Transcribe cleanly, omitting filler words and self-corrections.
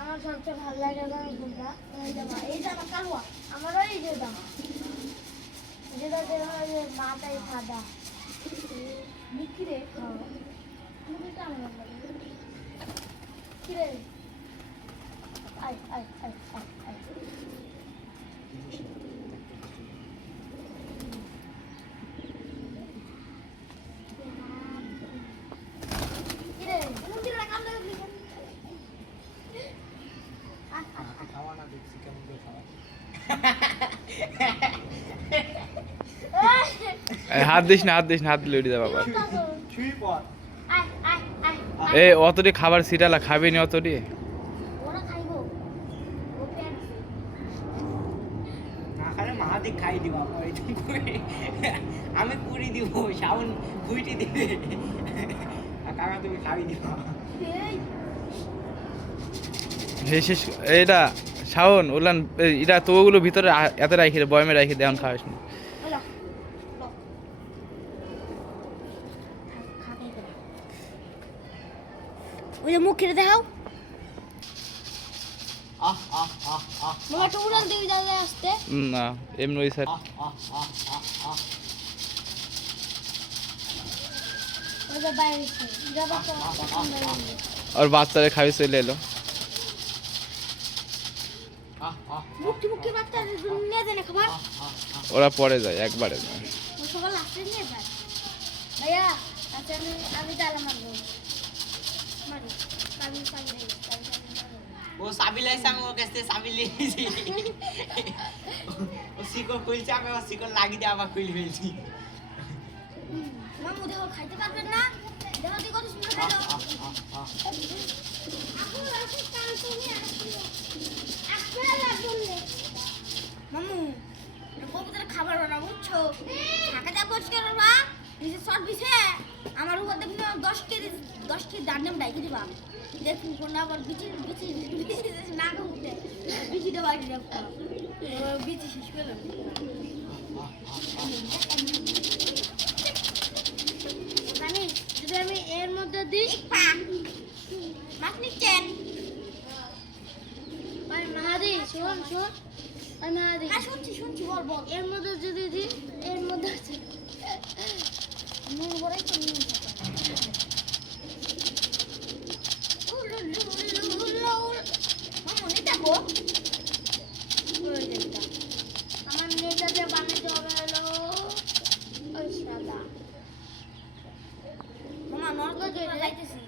আমার সবচেয়ে ভালো লাগে কোনটা? এইটা আমার কালুয়া। আমারও এই যেটা মাথায় সাদা কিরে কিরে আয় আয় আয় আয় আয় কিরে মন্দিরে কাম লাগলি খাওয়া না দেখছি কেমন করে খাওয়া হাত দিস না, হাত দিস না, হাত দিলে উঠে যাবে আবার। ছুঁই পর আয় আয় আয় এ অতটি খাবার সিটালা খাবি নি অতটি। ওরা খাইবো ও পেট আখানে মাহাদিক খাই দিব আমি পুরি দিব শাওন বুইটি দিবে আর কাকা তুমি খাই দিবা এই শেষ এটা শাওন ওলান এটা তো ওগুলো ভিতরে এত রাখি বয়মে রাখি দেন খাওয়াস না। হলো ওই যে মুখ খেতে দেখাও আহ আহ আহ আহ মামা তো উড়ান দিবি দাদা আসতে না এমনি ওই স্যার আহ আহ আহ আহ ওই যে বাইরে যাবো তো আর বাচ্চারা খাবি চলে এলো। আহ আহ মুক্তি মুক্তি বাচ্চা নিয়ে যায় না খাবার ওরা পরে যায় একবারে যায়। ও সবার লাস্টে নিয়ে যায় ভাইয়া আচ্ছা আমি তালা মারবো মারি কাবি কাবি ও সাবিল আইসা আমি ওর কাছে সাবিল লিয়েছি ও শিকল কইছে আমি ও শিকল লাগি দিয়ে আবার কইল ফেলছি মামু দেখো খাইতে পারবেন না দেখো তুই কত সুন্দর খাইলো মামু কবুতরের খাবার বানাবো বুঝছো ঢাকা যা পরিষ্কার করবা নিচে শর্ট বিছে আমার উপর দেখুন 10 কেজি দাঁড়াম ডাইকে দিবা দেখুন কোন আবার বিচি না উঠে বিচিটা বাড়ি রাখবো বিচি শেষ করলাম জানি যদি আমি এর মধ্যে দিই মাছ নিচ্ছেন ওই মাহাদি শোন ওই মাহাদি হ্যাঁ শুনছি বল এর মধ্যে যদি দিই এর মধ্যে নুন ভরাই তো নুন আমার নেটাতে বানাতে হবে হলো ওই সাদা মামা নরক যাইতেছি